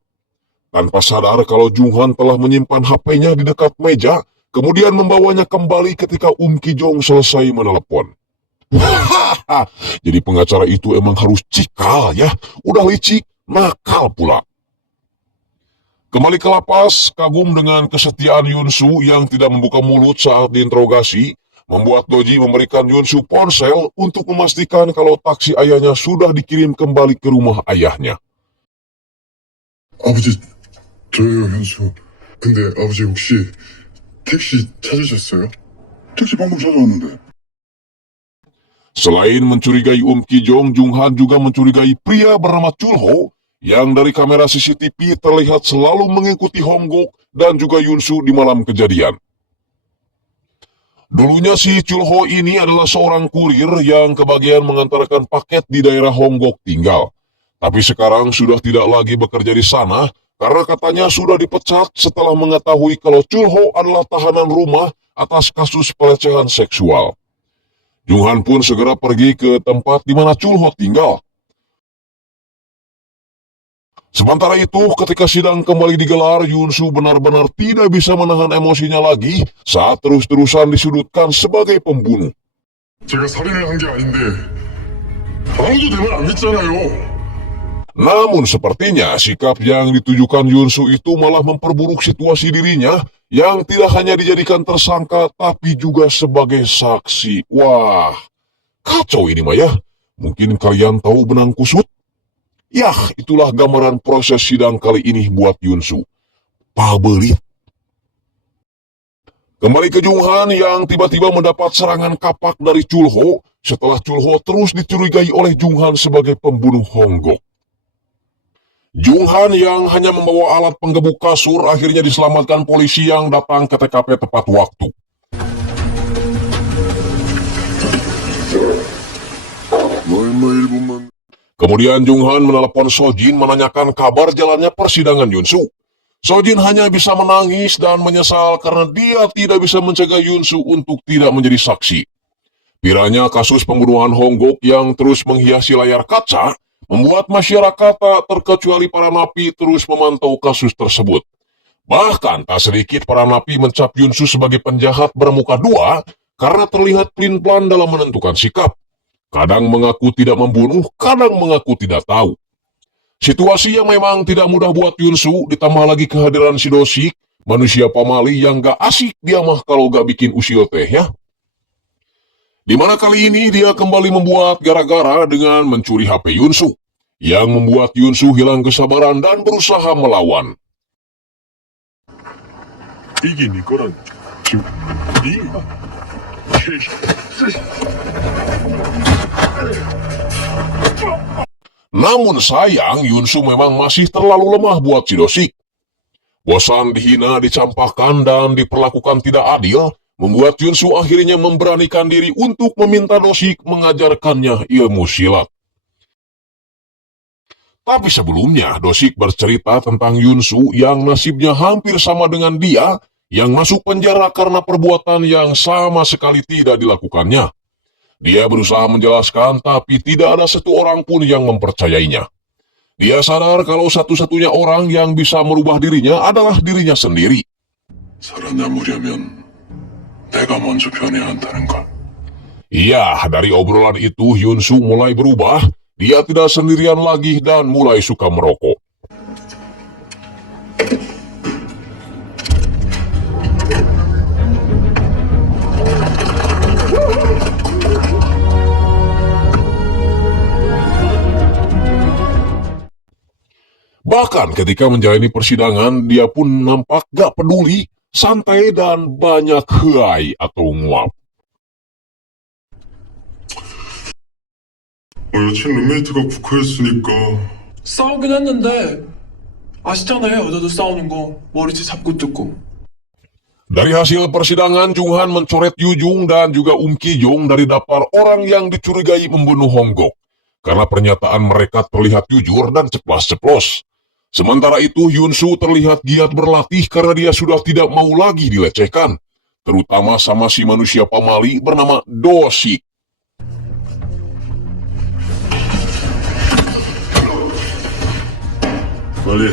Tanpa sadar kalau Junghan telah menyimpan HP-nya di dekat meja, kemudian membawanya kembali ketika Ki-jong selesai menelepon. Jadi pengacara itu emang harus cikal ya, udah licik, nakal pula. Kembali ke lapas, kagum dengan kesetiaan Yunsu yang tidak membuka mulut saat diinterogasi, membuat Doji memberikan Yunsu ponsel untuk memastikan kalau taksi ayahnya sudah dikirim kembali ke rumah ayahnya. 아버지, 저예요, 현수. 근데 아버지 혹시 택시 찾으셨어요? 택시 방금 찾아왔는데. Selain mencurigai Ki-jong, Junghan juga mencurigai pria bernama Chulho yang dari kamera CCTV terlihat selalu mengikuti Honggok dan juga Yunsu di malam kejadian. Dulunya si Chulho ini adalah seorang kurir yang kebagian mengantarkan paket di daerah Honggok tinggal. Tapi sekarang sudah tidak lagi bekerja di sana karena katanya sudah dipecat setelah mengetahui kalau Chulho adalah tahanan rumah atas kasus pelecehan seksual. Junghan pun segera pergi ke tempat di mana Chulho tinggal. Sementara itu, ketika sidang kembali digelar, Yunsu benar-benar tidak bisa menahan emosinya lagi saat terus-terusan disudutkan sebagai pembunuh. 제가 살인을 한 게 아닌데 아무도 내 말 안 믿잖아요. Namun sepertinya sikap yang ditujukan Yunsu itu malah memperburuk situasi dirinya yang tidak hanya dijadikan tersangka tapi juga sebagai saksi. Wah, kacau ini mah ya. Mungkin kalian tahu benang kusut? Yah, itulah gambaran proses sidang kali ini buat Yunsu. Pabelit. Kembali ke Junghan yang tiba-tiba mendapat serangan kapak dari Chulho setelah Chulho terus dicurigai oleh Junghan sebagai pembunuh Honggok. Junghan yang hanya membawa alat penggebuk kasur akhirnya diselamatkan polisi yang datang ke TKP tepat waktu. Kemudian Junghan menelepon Sojin menanyakan kabar jalannya persidangan Yunsu. Sojin hanya bisa menangis dan menyesal karena dia tidak bisa mencegah Yunsu untuk tidak menjadi saksi. Kiranya kasus pembunuhan Honggok yang terus menghiasi layar kaca membuat masyarakat tak terkecuali para napi terus memantau kasus tersebut. Bahkan tak sedikit para napi mencap Yunsu sebagai penjahat bermuka dua karena terlihat pelin-pelan dalam menentukan sikap. Kadang mengaku tidak membunuh, kadang mengaku tidak tahu. Situasi yang memang tidak mudah buat Yunsu, ditambah lagi kehadiran si Dosik, manusia pamali yang gak asik dia mah kalau gak bikin usil teh ya. Dimana kali ini dia kembali membuat gara-gara dengan mencuri HP Yunsu, yang membuat Yunsu hilang kesabaran dan berusaha melawan. 이게 네 거란 지금 Namun sayang, Yunsu memang masih terlalu lemah buat si Dosik. Bosan dihina, dicampakkan, dan diperlakukan tidak adil, membuat Yunsu akhirnya memberanikan diri untuk meminta Dosik mengajarkannya ilmu silat. Tapi sebelumnya, Dosik bercerita tentang Yunsu yang nasibnya hampir sama dengan dia, yang masuk penjara karena perbuatan yang sama sekali tidak dilakukannya. Dia berusaha menjelaskan, tapi tidak ada satu orang pun yang mempercayainya. Dia sadar kalau satu-satunya orang yang bisa merubah dirinya adalah dirinya sendiri. 살아남으려면 내가 먼저 변해야 한다는 걸. Iya, dari obrolan itu Yunsu mulai berubah. Dia tidak sendirian lagi dan mulai suka merokok. Bahkan ketika menjalani persidangan, dia pun nampak gak peduli, santai dan banyak heuai atau nguap. 여친 룸메이트가 국회였으니까 싸우긴 했는데 아시잖아요. 여자도 싸우는 거 머리채 잡고 뜯고. Dari hasil persidangan, Junghan mencoret Yujung dan juga Ki-jong dari daftar orang yang dicurigai membunuh Honggok. Karena pernyataan mereka terlihat jujur dan ceplas-ceplos. Sementara itu, Yunsu terlihat giat berlatih karena dia sudah tidak mau lagi dilecehkan. Terutama sama si manusia pamali bernama Dosik. 빨리.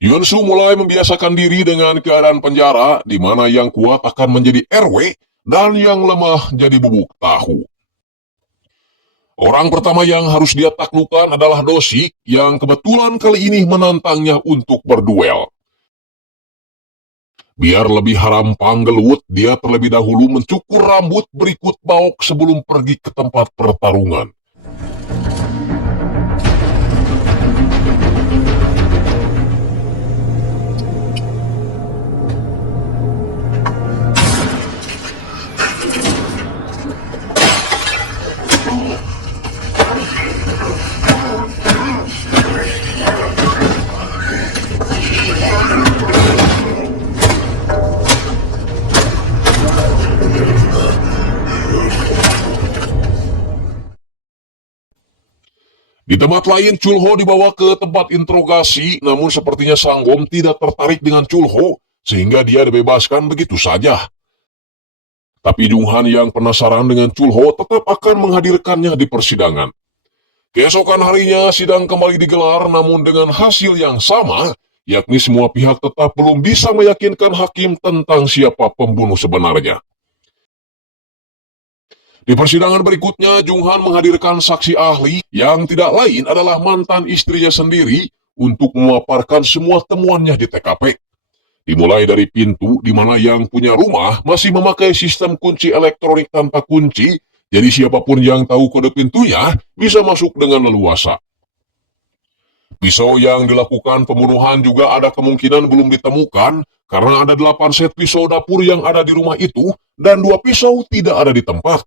Yunsu mulai membiasakan diri dengan keadaan penjara, di mana yang kuat akan menjadi RW dan yang lemah jadi bubuk tahu. Orang pertama yang harus dia taklukkan adalah Dosik, yang kebetulan kali ini menantangnya untuk berduel. Biar lebih harampang gelut, dia terlebih dahulu mencukur rambut berikut baok sebelum pergi ke tempat pertarungan. Di tempat lain, Chulho dibawa ke tempat interogasi, namun sepertinya Sanggom tidak tertarik dengan Chulho, sehingga dia dibebaskan begitu saja. Tapi Junghan yang penasaran dengan Chulho tetap akan menghadirkannya di persidangan. Keesokan harinya, sidang kembali digelar, namun dengan hasil yang sama, yakni semua pihak tetap belum bisa meyakinkan hakim tentang siapa pembunuh sebenarnya. Di persidangan berikutnya, Junghan menghadirkan saksi ahli yang tidak lain adalah mantan istrinya sendiri untuk memaparkan semua temuannya di TKP. Dimulai dari pintu di mana yang punya rumah masih memakai sistem kunci elektronik tanpa kunci, jadi siapapun yang tahu kode pintunya bisa masuk dengan leluasa. Pisau yang dilakukan pembunuhan juga ada kemungkinan belum ditemukan karena ada 8 set pisau dapur yang ada di rumah itu dan 2 pisau tidak ada di tempat.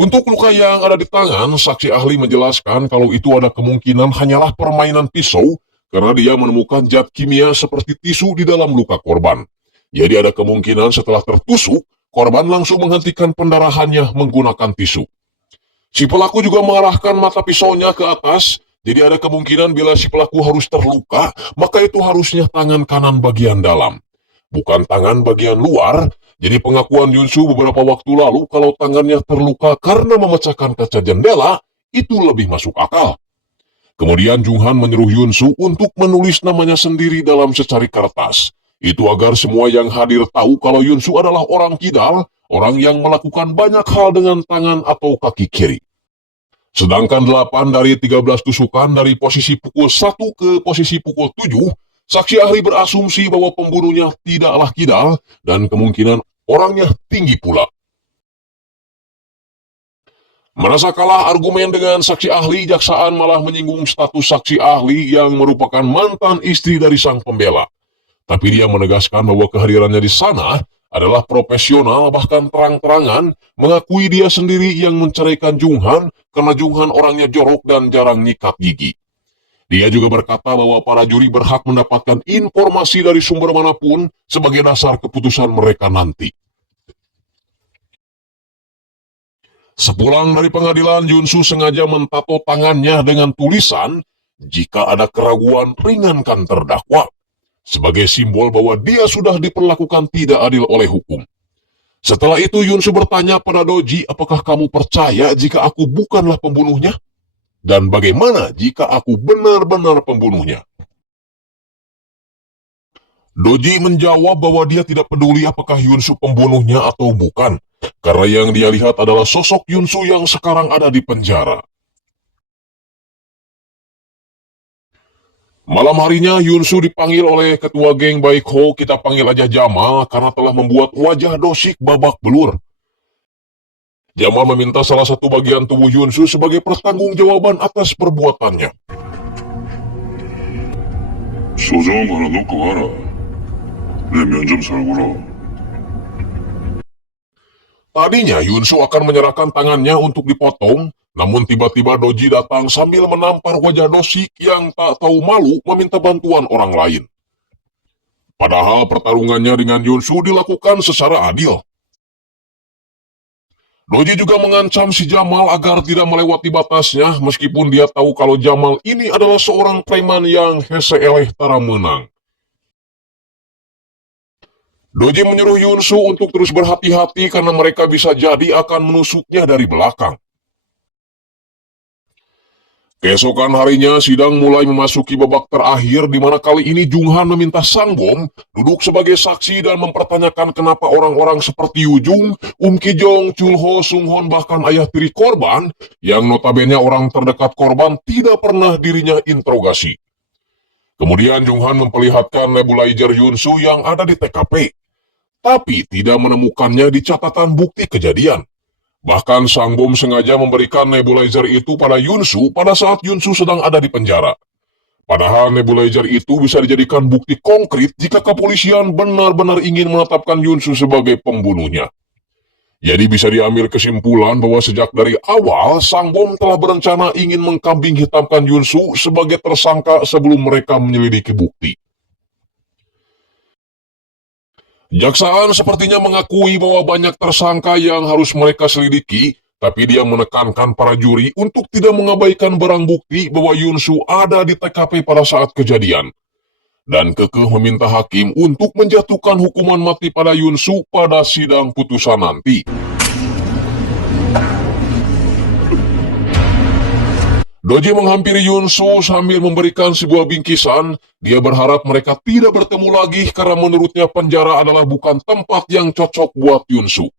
Untuk luka yang ada di tangan, saksi ahli menjelaskan kalau itu ada kemungkinan hanyalah permainan pisau karena dia menemukan zat kimia seperti tisu di dalam luka korban. Jadi ada kemungkinan setelah tertusuk, korban langsung menghentikan pendarahannya menggunakan tisu. Si pelaku juga mengarahkan mata pisaunya ke atas, jadi ada kemungkinan bila si pelaku harus terluka, maka itu harusnya tangan kanan bagian dalam, bukan tangan bagian luar. Jadi pengakuan Yunsu beberapa waktu lalu kalau tangannya terluka karena memecahkan kaca jendela, itu lebih masuk akal. Kemudian Junghan menyuruh Yunsu untuk menulis namanya sendiri dalam secari kertas. Itu agar semua yang hadir tahu kalau Yunsu adalah orang kidal, orang yang melakukan banyak hal dengan tangan atau kaki kiri. Sedangkan 8 dari 13 tusukan dari posisi pukul 1 ke posisi pukul 7, saksi ahli berasumsi bahwa pembunuhnya tidaklah kidal dan kemungkinan orangnya tinggi pula. Merasa kalah argumen dengan saksi ahli, jaksaan malah menyinggung status saksi ahli yang merupakan mantan istri dari sang pembela. Tapi dia menegaskan bahwa kehadirannya di sana adalah profesional, bahkan terang-terangan mengakui dia sendiri yang menceraikan Junghan karena Junghan orangnya jorok dan jarang nyikat gigi. Dia juga berkata bahwa para juri berhak mendapatkan informasi dari sumber manapun sebagai dasar keputusan mereka nanti. Sepulang dari pengadilan, Yunsu sengaja mentato tangannya dengan tulisan, "Jika ada keraguan, ringankan terdakwa," sebagai simbol bahwa dia sudah diperlakukan tidak adil oleh hukum. Setelah itu Yunsu bertanya pada Doji, "Apakah kamu percaya jika aku bukanlah pembunuhnya? Dan bagaimana jika aku benar-benar pembunuhnya?" Doji menjawab bahwa dia tidak peduli apakah Yunsu pembunuhnya atau bukan, karena yang dia lihat adalah sosok Yunsu yang sekarang ada di penjara. Malam harinya Yunsu dipanggil oleh ketua geng Baikho, kita panggil aja Jamal, karena telah membuat wajah Dosik babak belur. Jamal meminta salah satu bagian tubuh Yunsu sebagai pertanggungjawaban atas perbuatannya. 소정한 거 하나 놓고 가라. 내 면 좀 살구라. Tadinya Yunsu akan menyerahkan tangannya untuk dipotong, namun tiba-tiba Doji datang sambil menampar wajah Dosik yang tak tahu malu meminta bantuan orang lain. Padahal pertarungannya dengan Yunsu dilakukan secara adil. Doji juga mengancam si Jamal agar tidak melewati batasnya, meskipun dia tahu kalau Jamal ini adalah seorang preman yang hese eleh tara menang. Doji menyuruh Yunsu untuk terus berhati-hati karena mereka bisa jadi akan menusuknya dari belakang. Keesokan harinya, sidang mulai memasuki babak terakhir di mana kali ini Junghan meminta Sanggom duduk sebagai saksi dan mempertanyakan kenapa orang-orang seperti Yujung, Ki-jong, Chulho, Sunghon, bahkan ayah tiri korban, yang notabene orang terdekat korban, tidak pernah dirinya interogasi. Kemudian Junghan memperlihatkan nebulizer Yunsu yang ada di TKP, tapi tidak menemukannya di catatan bukti kejadian. Bahkan Sang Bom sengaja memberikan nebulizer itu pada Yunsu pada saat Yunsu sedang ada di penjara. Padahal nebulizer itu bisa dijadikan bukti konkret jika kepolisian benar-benar ingin menetapkan Yunsu sebagai pembunuhnya. Jadi bisa diambil kesimpulan bahwa sejak dari awal Sang Bom telah berencana ingin mengkambing hitamkan Yunsu sebagai tersangka sebelum mereka menyelidiki bukti. Jaksaan sepertinya mengakui bahwa banyak tersangka yang harus mereka selidiki, Tapi dia menekankan para juri untuk tidak mengabaikan barang bukti bahwa Yunsu ada di TKP pada saat kejadian. Dan kekeh meminta hakim untuk menjatuhkan hukuman mati pada Yunsu pada sidang putusan nanti. Doji menghampiri Yunsu sambil memberikan sebuah bingkisan. Dia berharap mereka tidak bertemu lagi karena menurutnya penjara adalah bukan tempat yang cocok buat Yunsu.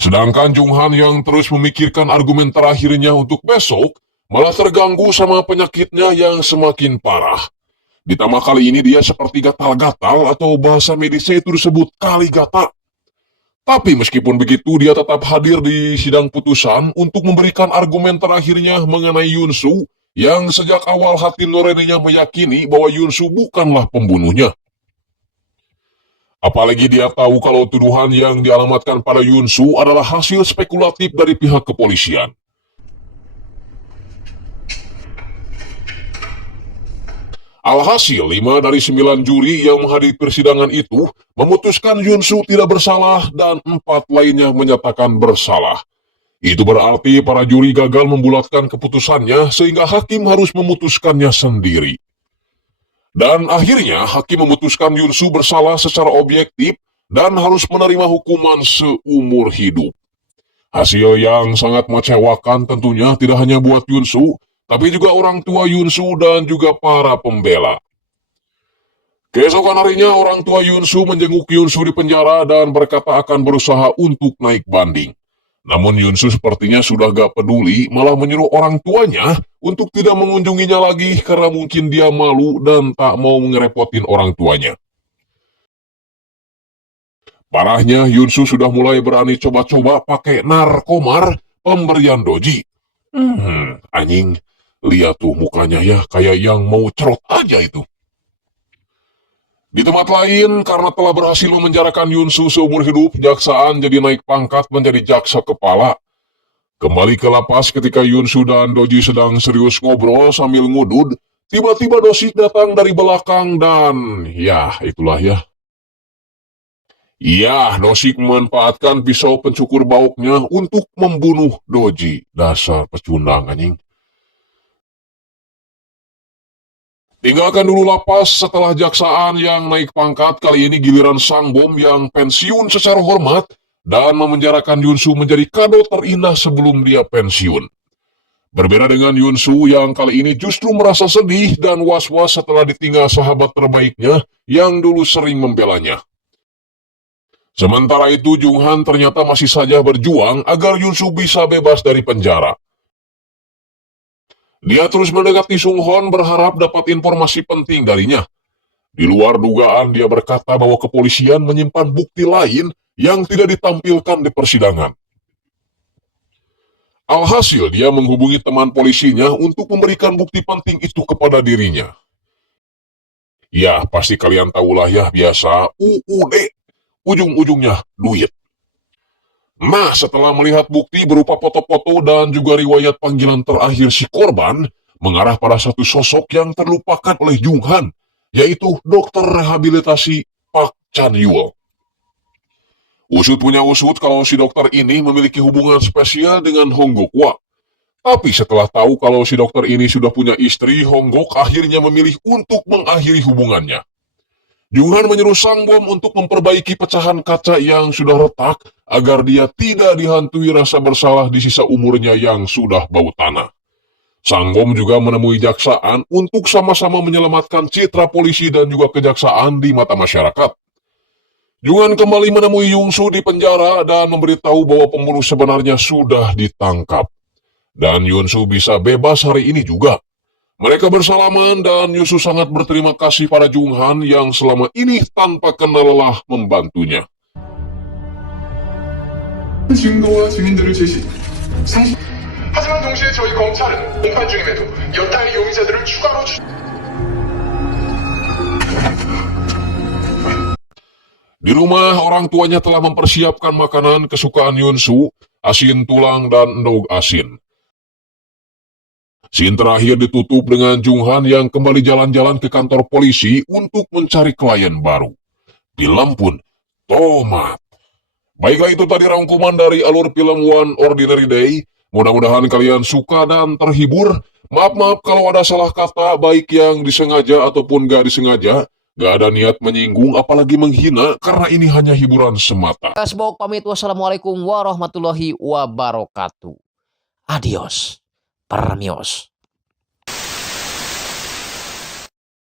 Sedangkan Junghan yang terus memikirkan argumen terakhirnya untuk besok, malah terganggu sama penyakitnya yang semakin parah. Ditambah kali ini dia seperti gatal-gatal atau bahasa medisnya itu disebut kaligata. Tapi meskipun begitu dia tetap hadir di sidang putusan untuk memberikan argumen terakhirnya mengenai Yunsu yang sejak awal hati nuraninya meyakini bahwa Yunsu bukanlah pembunuhnya. Apalagi dia tahu kalau tuduhan yang dialamatkan pada Yunsu adalah hasil spekulatif dari pihak kepolisian. Alhasil, 5 dari 9 juri yang menghadiri persidangan itu memutuskan Yunsu tidak bersalah dan 4 lainnya menyatakan bersalah. Itu berarti para juri gagal membulatkan keputusannya sehingga hakim harus memutuskannya sendiri. Dan akhirnya hakim memutuskan Yunsu bersalah secara objektif dan harus menerima hukuman seumur hidup. Hasil yang sangat mengecewakan tentunya tidak hanya buat Yunsu, tapi juga orang tua Yunsu dan juga para pembela. Keesokan harinya orang tua Yunsu menjenguk Yunsu di penjara dan berkata akan berusaha untuk naik banding. Namun Yunsu sepertinya sudah gak peduli, malah menyuruh orang tuanya untuk tidak mengunjunginya lagi karena mungkin dia malu dan tak mau ngerepotin orang tuanya. Parahnya, Yunsu sudah mulai berani coba-coba pakai narkomar pemberian doji. Anjing, lihat tuh mukanya ya, kayak yang mau cerot aja itu. Di tempat lain, karena telah berhasil memenjarakan Yunsu seumur hidup, jaksaan jadi naik pangkat menjadi jaksa kepala. Kembali ke lapas ketika Yunsu dan Doji sedang serius ngobrol sambil ngudud, tiba-tiba Dosik datang dari belakang dan ya itulah ya. Ya, Dosik memanfaatkan pisau pencukur bauknya untuk membunuh Doji. Dasar pecundang anjing. Tinggalkan dulu lapas setelah jaksaan yang naik pangkat, kali ini giliran Sang Bom yang pensiun secara hormat dan memenjarakan Yunsu menjadi kado terindah sebelum dia pensiun. Berbeda dengan Yunsu yang kali ini justru merasa sedih dan was-was setelah ditinggal sahabat terbaiknya yang dulu sering membelanya. Sementara itu Junghan ternyata masih saja berjuang agar Yunsu bisa bebas dari penjara. Dia terus mendekati Sung Hon berharap dapat informasi penting darinya. Di luar dugaan dia berkata bahwa kepolisian menyimpan bukti lain yang tidak ditampilkan di persidangan. Alhasil dia menghubungi teman polisinya untuk memberikan bukti penting itu kepada dirinya. Ya, pasti kalian tahulah ya, biasa UUD, ujung-ujungnya duit. Nah, setelah melihat bukti berupa foto-foto dan juga riwayat panggilan terakhir si korban, mengarah pada satu sosok yang terlupakan oleh Junghan, yaitu dokter rehabilitasi Park Chan-yul. Usut punya usut kalau si dokter ini memiliki hubungan spesial dengan Hong Gok-hwa. Tapi setelah tahu kalau si dokter ini sudah punya istri, Hong Gok akhirnya memilih untuk mengakhiri hubungannya. Junghan menyuruh Sang Bom untuk memperbaiki pecahan kaca yang sudah retak agar dia tidak dihantui rasa bersalah di sisa umurnya yang sudah bau tanah. Sang Bom juga menemui jaksaan untuk sama-sama menyelamatkan citra polisi dan juga kejaksaan di mata masyarakat. Junghan kembali menemui Yunsu di penjara dan memberitahu bahwa pembunuh sebenarnya sudah ditangkap. Dan Yunsu bisa bebas hari ini juga. Mereka bersalaman dan Yunsu sangat berterima kasih pada Junghan yang selama ini tanpa kenal lelah membantunya. 증거와 증인들을 제시. 하지만 동시에 저희 검찰은 공판 중임에도 여타의 용의자들을 추가로 Di rumah, orang tuanya telah mempersiapkan makanan kesukaan Yunsu, asin tulang dan endog asin. Scene terakhir ditutup dengan Junghan yang kembali jalan-jalan ke kantor polisi untuk mencari klien baru. Film pun tomat. Baiklah, itu tadi rangkuman dari alur film One Ordinary Day. Mudah-mudahan kalian suka dan terhibur. Maaf kalau ada salah kata, baik yang disengaja ataupun gak disengaja. Gak ada niat menyinggung, apalagi menghina, karena ini hanya hiburan semata. Kasbok pamit, wassalamualaikum warahmatullahi wabarakatuh. Adios, permios.